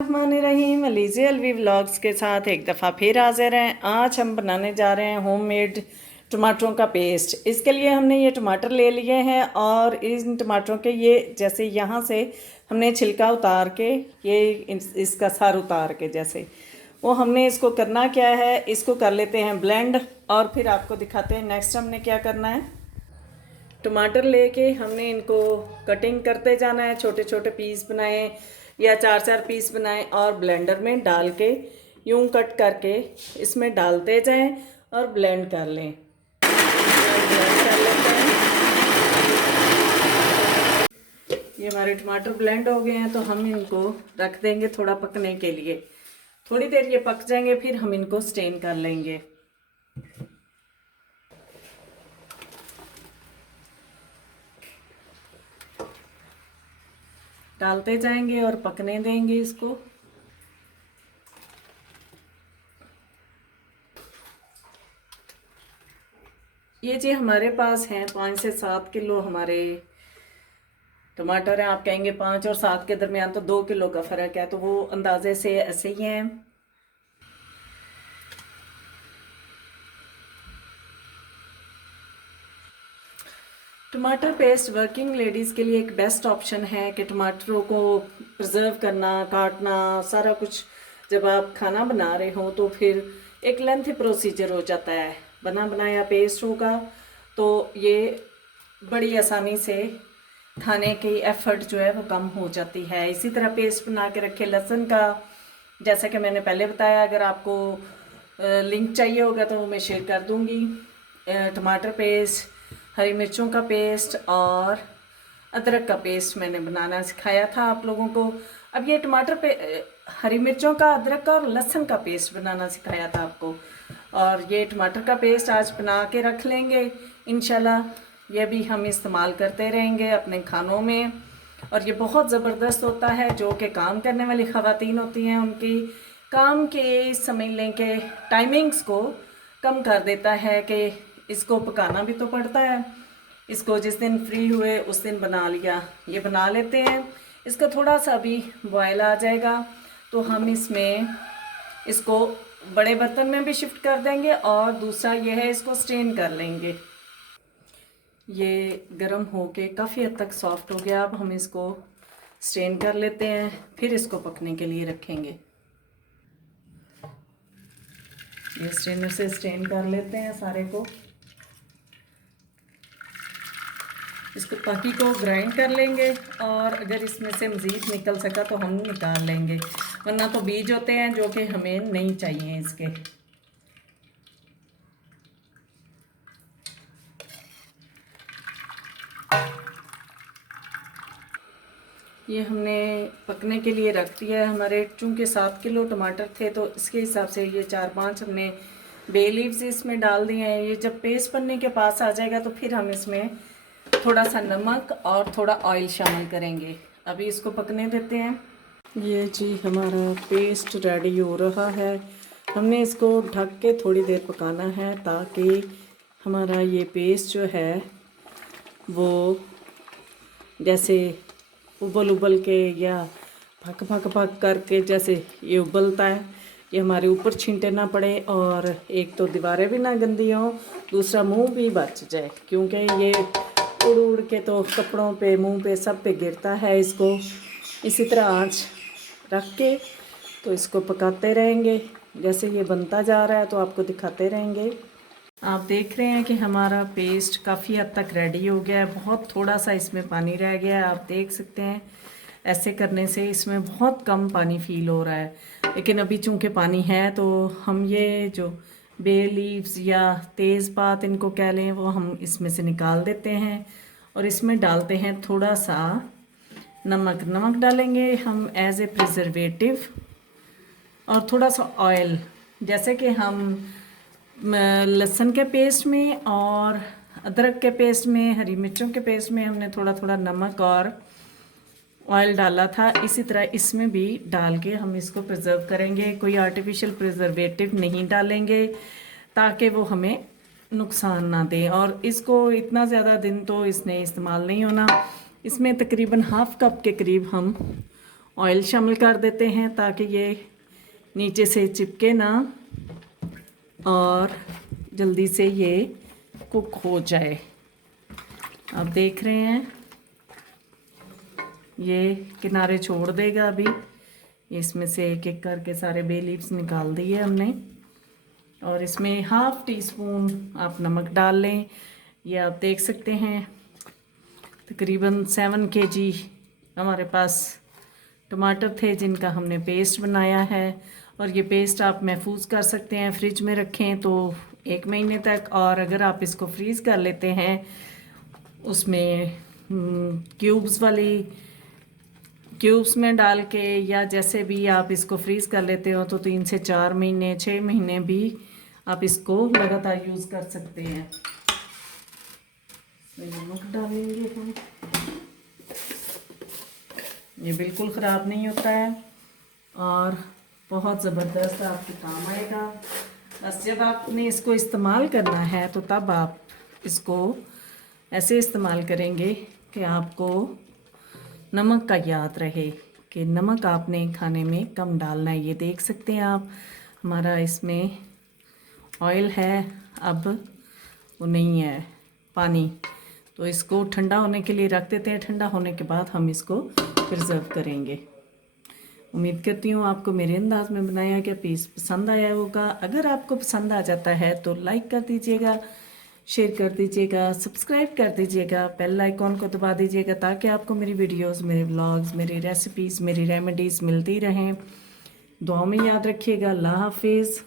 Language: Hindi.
रहीम अलीज़ी अलवी व्लॉग्स के साथ एक दफ़ा फिर हाजिर हैं। आज हम बनाने जा रहे हैं होममेड टमाटरों का पेस्ट। इसके लिए हमने ये टमाटर ले लिए हैं और इन टमाटरों के ये जैसे यहाँ से हमने छिलका उतार के ये इसका सार उतार के जैसे वो हमने इसको करना क्या है, इसको कर लेते हैं ब्लेंड और फिर आपको दिखाते हैं नेक्स्ट हमने क्या करना है। टमाटर लेके हमने इनको कटिंग करते जाना है, छोटे छोटे पीस बनाए या चार चार पीस बनाएं और ब्लेंडर में डाल के यूं कट करके इसमें डालते जाएं और ब्लेंड कर लें। ब्लेंड कर लेते हैं। ये हमारे टमाटर ब्लेंड हो गए हैं तो हम इनको रख देंगे थोड़ा पकने के लिए। थोड़ी देर ये पक जाएंगे फिर हम इनको स्टेन कर लेंगे। डालते जाएंगे और पकने देंगे इसको। ये जी हमारे पास हैं 5 से 7 किलो हमारे टमाटर हैं। आप कहेंगे 5 और 7 के दरमियान तो 2 किलो का फ़र्क है, तो वो अंदाजे से ऐसे ही हैं। टमाटर पेस्ट वर्किंग लेडीज़ के लिए एक बेस्ट ऑप्शन है कि टमाटरों को प्रिजर्व करना, काटना, सारा कुछ जब आप खाना बना रहे हो तो फिर एक लेंथी प्रोसीजर हो जाता है। बना बनाया पेस्ट होगा तो ये बड़ी आसानी से खाने की एफर्ट जो है वो कम हो जाती है। इसी तरह पेस्ट बना के रखे लहसुन का, जैसा कि मैंने पहले बताया। अगर आपको लिंक चाहिए होगा तो मैं शेयर कर दूँगी। टमाटर पेस्ट, हरी मिर्चों का पेस्ट और अदरक का पेस्ट मैंने बनाना सिखाया था आप लोगों को। अब ये हरी मिर्चों का, अदरक का और लहसुन का पेस्ट बनाना सिखाया था आपको। और ये टमाटर का पेस्ट आज बना के रख लेंगे इंशाल्लाह। ये भी हम इस्तेमाल करते रहेंगे अपने खानों में। और ये बहुत ज़बरदस्त होता है। जो कि काम करने वाली ख़वातीन होती हैं उनकी काम के समझ लें कि टाइमिंग्स को कम कर देता है कि इसको पकाना भी तो पड़ता है। इसको जिस दिन फ्री हुए उस दिन बना लिया। ये बना लेते हैं। इसका थोड़ा सा भी बॉयल आ जाएगा तो हम इसमें इसको बड़े बर्तन में भी शिफ्ट कर देंगे और दूसरा ये है इसको स्टेन कर लेंगे। ये गर्म होके काफ़ी हद तक सॉफ्ट हो गया। अब हम इसको स्टेन कर लेते हैं, फिर इसको पकने के लिए रखेंगे। ये स्टेनर से स्टेन कर लेते हैं सारे को। इसको बाकी को ग्राइंड कर लेंगे और अगर इसमें से मज़ीद निकल सका तो हम निकाल लेंगे, वरना तो बीज होते हैं जो कि हमें नहीं चाहिए इसके। ये हमने पकने के लिए रख दिया है। हमारे चूँकि 7 किलो टमाटर थे तो इसके हिसाब से ये 4-5 हमने बे लीव्स इसमें डाल दिए हैं। ये जब पेस्ट बनने के पास आ जाएगा तो फिर हम इसमें थोड़ा सा नमक और थोड़ा ऑयल शामिल करेंगे। अभी इसको पकने देते हैं। ये जी हमारा पेस्ट रेडी हो रहा है। हमने इसको ढक के थोड़ी देर पकाना है ताकि हमारा ये पेस्ट जो है वो जैसे उबल के या पक करके जैसे ये उबलता है, ये हमारे ऊपर छींटे ना पड़े और एक तो दीवारें भी ना गंदी हों, दूसरा मुंह भी बच जाए, क्योंकि ये उड़ के तो कपड़ों पे, मुंह पे, सब पे गिरता है। इसको इसी तरह आंच रख के तो इसको पकाते रहेंगे। जैसे ये बनता जा रहा है तो आपको दिखाते रहेंगे। आप देख रहे हैं कि हमारा पेस्ट काफ़ी हद तक रेडी हो गया है। बहुत थोड़ा सा इसमें पानी रह गया है, आप देख सकते हैं। ऐसे करने से इसमें बहुत कम पानी फील हो रहा है, लेकिन अभी चूँकि पानी है तो हम ये जो बे लीव्स या तेज़पात इनको कह लें वो हम इसमें से निकाल देते हैं और इसमें डालते हैं थोड़ा सा नमक डालेंगे हम एज ए प्रिजर्वेटिव, और थोड़ा सा ऑयल। जैसे कि हम लहसुन के पेस्ट में और अदरक के पेस्ट में, हरी मिर्चों के पेस्ट में हमने थोड़ा थोड़ा नमक और ऑयल डाला था, इसी तरह इसमें भी डाल के हम इसको प्रिजर्व करेंगे। कोई आर्टिफिशियल प्रिजर्वेटिव नहीं डालेंगे ताकि वो हमें नुकसान ना दे। और इसको इतना ज़्यादा दिन तो इसने इस्तेमाल नहीं होना। इसमें तकरीबन हाफ़ कप के करीब हम ऑयल शामिल कर देते हैं ताकि ये नीचे से चिपके ना और जल्दी से ये कुक हो जाए। आप देख रहे हैं ये किनारे छोड़ देगा अभी। इसमें से एक एक करके सारे बे लीव्स निकाल दिए हमने और इसमें हाफ़ टी स्पून आप नमक डाल लें। ये आप देख सकते हैं तकरीबन 7 kg हमारे पास टमाटर थे जिनका हमने पेस्ट बनाया है। और ये पेस्ट आप महफूज कर सकते हैं, फ्रिज में रखें तो 1 महीने तक। और अगर आप इसको फ्रीज़ कर लेते हैं उसमें क्यूब्स में डाल के या जैसे भी आप इसको फ्रीज़ कर लेते हो तो 3 से 4 महीने 6 महीने भी आप इसको लगातार यूज़ कर सकते हैं। नमक डालेंगे हम, ये बिल्कुल ख़राब नहीं होता है और बहुत ज़बरदस्त आपके काम आएगा। बस जब आपने इसको इस्तेमाल करना है तो तब आप इसको ऐसे इस्तेमाल करेंगे कि आपको नमक का याद रहे कि नमक आपने खाने में कम डालना है। ये देख सकते हैं आप हमारा इसमें ऑयल है, अब वो नहीं है पानी, तो इसको ठंडा होने के लिए रख देते हैं। ठंडा होने के बाद हम इसको प्रिजर्व करेंगे। उम्मीद करती हूँ आपको मेरे अंदाज़ में बनाया गया पीस पसंद आया होगा। अगर आपको पसंद आ जाता है तो लाइक कर दीजिएगा, शेयर कर दीजिएगा, सब्सक्राइब कर दीजिएगा, बेल आइकॉन को दबा दीजिएगा ताकि आपको मेरी वीडियोस, मेरे व्लॉग्स, मेरी रेसिपीज़, मेरी रेमेडीज़ मिलती रहें। दुआ में याद रखिएगा। अल्लाह हाफिज़।